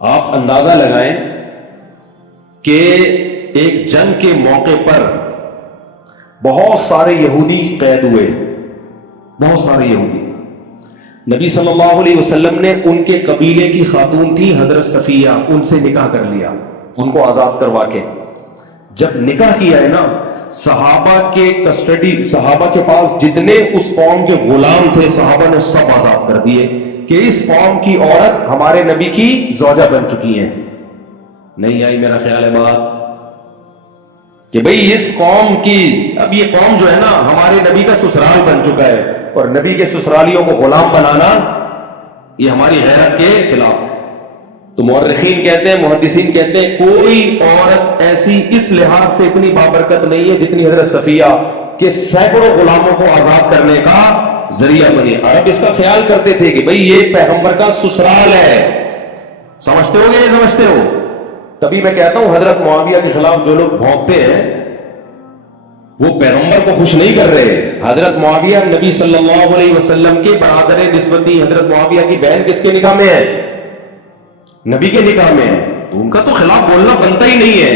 آپ اندازہ لگائیں کہ ایک جنگ کے موقع پر بہت سارے یہودی قید ہوئے، بہت سارے یہودی. نبی صلی اللہ علیہ وسلم نے ان کے قبیلے کی خاتون تھی حضرت صفیہ، ان سے نکاح کر لیا، ان کو آزاد کروا کے. جب نکاح کیا ہے نا، صحابہ کے کسٹڈی، صحابہ کے پاس جتنے اس قوم کے غلام تھے صحابہ نے سب آزاد کر دیے کہ اس قوم کی عورت ہمارے نبی کی زوجہ بن چکی ہیں. نہیں آئی میرا خیال ہے بات کہ بھئی اس قوم کی، اب یہ قوم جو ہے نا ہمارے نبی کا سسرال بن چکا ہے، اور نبی کے سسرالیوں کو غلام بنانا یہ ہماری غیرت کے خلاف. تو مورخین کہتے ہیں، محدثین کہتے ہیں، کوئی عورت ایسی اس لحاظ سے اتنی بابرکت نہیں ہے جتنی حضرت صفیہ، کہ سینکڑوں غلاموں کو آزاد کرنے کا ذریعہ بنی. عرب اس کا خیال کرتے تھے کہ بھئی یہ پیغمبر کا سسرال ہے. سمجھتے ہو گے؟ سمجھتے ہو؟ تبھی میں کہتا ہوں حضرت معاویہ کے خلاف جو لوگ بھونکتے ہیں وہ پیغمبر کو خوش نہیں کر رہے. حضرت معاویہ نبی صلی اللہ علیہ وسلم کے برادر نسبتی. حضرت معاویہ کی بہن کس کے نکاح میں ہے؟ نبی کے نکاح میں ہے. تو ان کا تو خلاف بولنا بنتا ہی نہیں ہے.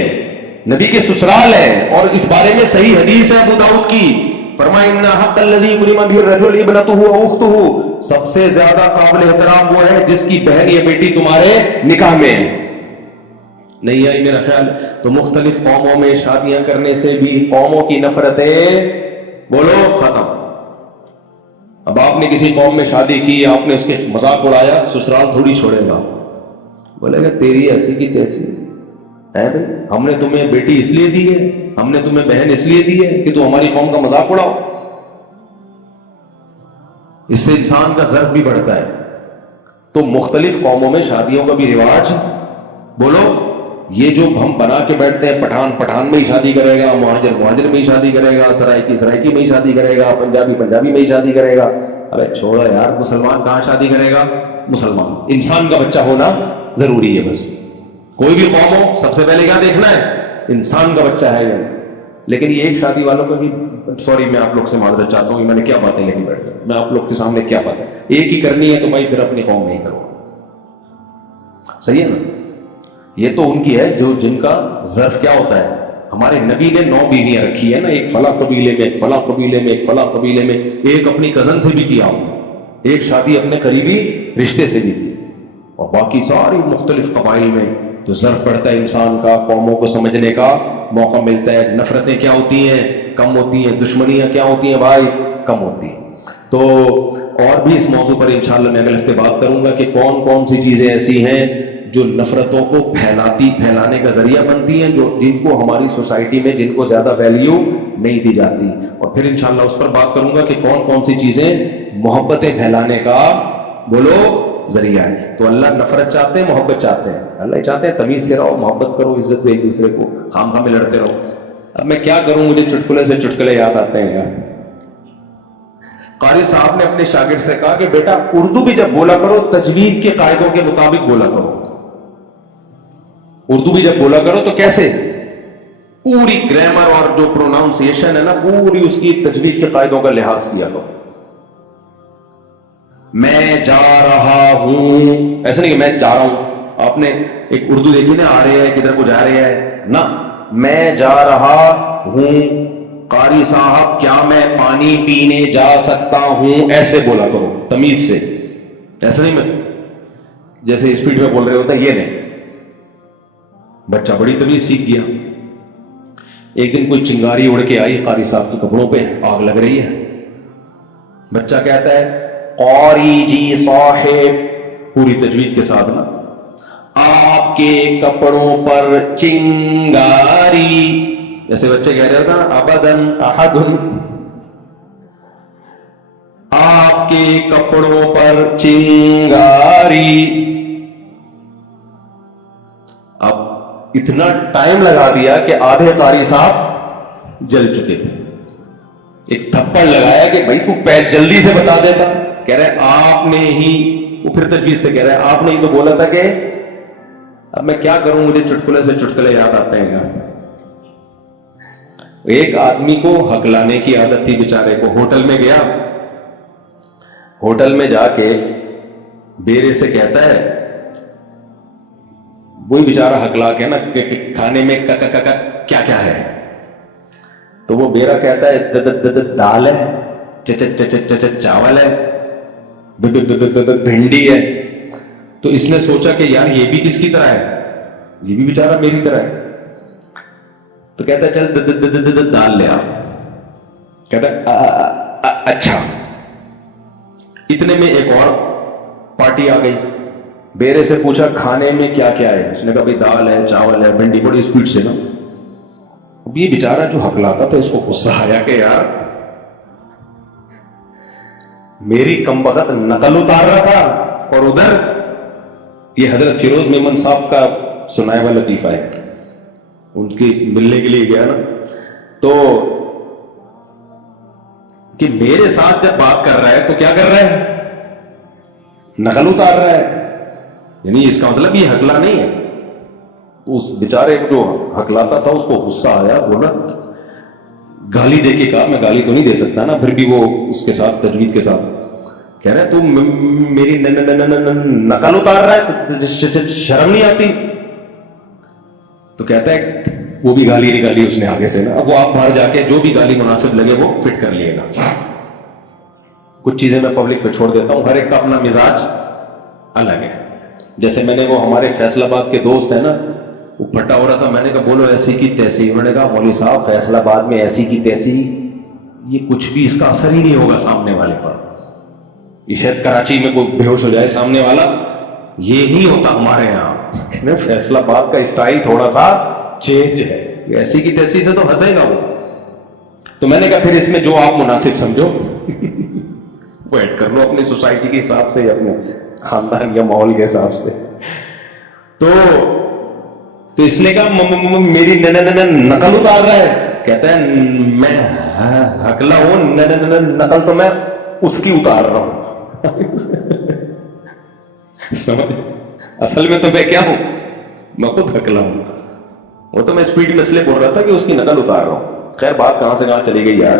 نبی کے سسرال ہے، اور اس بارے میں صحیح حدیث ہے ابو داؤد کی. فرمایا ان حق الذی کرم به الرجل ابنته او اخته، سب سے زیادہ قابل احترام وہ ہے جس کی بہن یا بیٹی تمہارے نکاح میں ہے. نہیں آئی میرا خیال. تو مختلف قوموں میں شادیاں کرنے سے بھی قوموں کی نفرتیں بولو ختم. اب آپ نے کسی قوم میں شادی کی، آپ نے اس کے مذاق اڑایا، سسرال تھوڑی چھوڑے گا. بولے گا تیری ایسی کی تیسی ہے بھائی، ہم نے تمہیں بیٹی اس لیے دی ہے، ہم نے تمہیں بہن اس لیے دی ہے کہ تو ہماری قوم کا مذاق اڑاؤ. اس سے انسان کا ضرر بھی بڑھتا ہے. تو مختلف قوموں میں شادیوں کا بھی رواج بولو. یہ جو ہم بنا کے بیٹھتے ہیں، پٹھان پٹھان میں ہی شادی کرے گا، مہاجر مہاجر میں ہی شادی کرے گا، سرائکی سرائکی میں ہی شادی کرے گا، پنجابی پنجابی میں ہی شادی کرے گا. ارے چھوڑو یار، مسلمان کہاں شادی کرے گا؟ مسلمان انسان کا بچہ ہونا ضروری ہے. بس کوئی بھی قوم ہو، سب سے پہلے کیا دیکھنا ہے؟ انسان کا بچہ ہے. لیکن یہ ایک شادی والوں کا بھی، سوری میں آپ لوگ سے معذرت چاہتا ہوں، میں نے کیا باتیں لے کے بیٹھ گیا، میں آپ لوگ کے سامنے کیا باتیں، ایک ہی کرنی ہے تو بھائی پھر اپنی قوم میں ہی کرو. صحیح ہے نا؟ یہ تو ان کی ہے جو جن کا ظرف کیا ہوتا ہے. ہمارے نبی نے 9 بیویاں رکھی ہے نا، ایک فلاں قبیلے میں، ایک فلاں قبیلے میں، ایک فلاں قبیلے میں، ایک اپنی کزن سے بھی کیا ہوں، ایک شادی اپنے قریبی رشتے سے بھی کی، اور باقی ساری مختلف قبائل میں. تو ظرف پڑتا ہے انسان کا، قوموں کو سمجھنے کا موقع ملتا ہے. نفرتیں کیا ہوتی ہیں؟ کم ہوتی ہیں. دشمنیاں کیا ہوتی ہیں بھائی؟ کم ہوتی ہیں. تو اور بھی اس موضوع پر انشاءاللہ میں اگلے ہفتے بات کروں گا کہ کون کون سی چیزیں ایسی ہیں جو نفرتوں کو پھیلانے کا ذریعہ بنتی ہیں، جو جن کو ہماری سوسائٹی میں جن کو زیادہ ویلیو نہیں دی جاتی. اور پھر انشاءاللہ اس پر بات کروں گا کہ کون کون سی چیزیں محبتیں پھیلانے کا بولو ذریعہ ہے. تو اللہ نفرت چاہتے ہیں، محبت چاہتے ہیں؟ اللہ چاہتے ہیں تمیز سے رہو، محبت کرو، عزت دو ایک دوسرے کو، خام خواہ میں لڑتے رہو. اب میں کیا کروں، مجھے چٹکلے سے چٹکلے یاد آتے ہیں یار. قاری صاحب نے اپنے شاگرد سے کہا کہ بیٹا اردو بھی جب بولا کرو تجوید کے قاعدوں کے مطابق بولا کرو. اردو بھی جب بولا کرو تو کیسے؟ پوری گرامر اور جو پروناؤنسیشن ہے نا، پوری اس کی تجوید کے قاعدوں کا لحاظ کیا کرو. میں جا رہا ہوں، ایسا نہیں کہ میں جا رہا ہوں. آپ نے ایک اردو دیکھی نا، آ رہے ہیں کدھر کو جا رہے ہیں نا. میں جا رہا ہوں، قاری صاحب کیا میں پانی پینے جا سکتا ہوں؟ ایسے بولا کرو تمیز سے. ایسا نہیں میں جیسے اسپیڈ میں بول رہے ہوتا ہے، یہ نہیں. بچہ بڑی تمیز سیکھ گیا. ایک دن کوئی چنگاری اڑ کے آئی قاری صاحب کے کپڑوں پہ، آگ لگ رہی ہے. بچہ کہتا ہے قاری جی صاحب، پوری تجوید کے ساتھ نا، آپ کے کپڑوں پر چنگاری. جیسے بچے کہہ رہے ہوتا ابدن احدن، آپ کے کپڑوں پر چنگاری. اب اتنا ٹائم لگا دیا کہ آدھے قاری صاحب جل چکے تھے. ایک تھپڑ لگایا کہ بھائی تو پیر جلدی سے بتا دیتا. کہہ رہے آپ نے ہی، وہ پھر تجوید سے کہہ رہے آپ نے ہی تو بولا تھا کہ. اب میں کیا کروں، مجھے چٹکلے سے چٹکلے یاد آتے ہیں. ایک آدمی کو ہکلانے کی عادت تھی بیچارے کو. ہوٹل میں گیا، ہوٹل میں جا کے بیرے سے کہتا ہے وہی بیچارہ ہکلا کے نا کہ کھانے میں کیا کیا ہے. تو وہ بیرا کہتا ہے دال ہے, چاول ہے, بھنڈی ہے. تو اس نے سوچا کہ یار یہ بھی کس کی طرح ہے, یہ بھی بیچارہ میری طرح ہے. تو کہتا ہے چل دال لے آ. کہتا ہے اچھا. اتنے میں ایک اور پارٹی آ گئی. بیرے سے پوچھا کھانے میں کیا کیا ہے. اس نے کہا بھائی دال ہے, چاول ہے, بھنڈی. بڑی اسپیڈ سے نا. اب یہ بیچارہ جو ہکلاتا تھا اس کو غصہ آیا کہ یار میری کم وقت نقل اتار رہا تھا, اور ادھر یہ حضرت فیروز میمن صاحب کا سنایا ہوا لطیفہ ہے. ان کی ملنے کے لیے گیا نا, تو کہ میرے ساتھ جب بات کر رہا ہے تو کیا کر رہا ہے, نقل اتار رہا ہے. یعنی اس کا مطلب یہ ہکلا نہیں ہے. اس بیچارے کو جو ہکلاتا تھا اس کو غصہ آیا. وہ نا گالی دے کے کہا, میں گالی تو نہیں دے سکتا نا, پھر بھی وہ اس کے ساتھ تجوید کے ساتھ کہہ رہا ہے تو میری نقل اتار رہا ہے, شرم نہیں آتی. تو کہتا ہے وہ بھی گالی نکالی اس نے آگے سے نا. اب وہ آپ باہر جا کے جو بھی گالی مناسب لگے وہ فٹ کر لیے گا. کچھ چیزیں میں پبلک پہ چھوڑ دیتا ہوں, ہر ایک کا اپنا مزاج الگ ہے. جیسے میں نے وہ ہمارے فیصل آباد کے دوست ہیں نا, وہ پھٹا ہو رہا تھا. میں نے کہا بولو ایسی کی تیسی. انہوں نے کہا مولوی صاحب فیصل آباد میں ایسی کی تیسی یہ کچھ بھی اس کا اثر ہی نہیں ہوگا سامنے والے پر. یہ شاید کراچی میں کوئی بے ہوش ہو جائے سامنے والا, یہ نہیں ہوتا ہمارے یہاں. فیصل آباد کا اسٹائل تھوڑا سا چینج ہے. ایسی کی تیسی سے تو ہنسے گا وہ. تو میں نے کہا پھر اس میں جو آپ مناسب سمجھو وہ ایڈ کر لو اپنی سوسائٹی کے حساب سے یا اپنے خاندان یا ماحول کے حساب سے. تو اس نے کہا میری نقل اتار رہا ہے. کہتا ہے میں ہکلا ہوں, نقل تو میں اس کی اتار رہا ہوں. سمجھ, اصل میں تو میں کیا ہوں, میں خود ہکلا ہوں. وہ تو میں اسپیڈ میں اس لیے بول رہا تھا کہ اس کی نقل اتار رہا ہوں. خیر بات کہاں سے کہاں چلی گئی یار.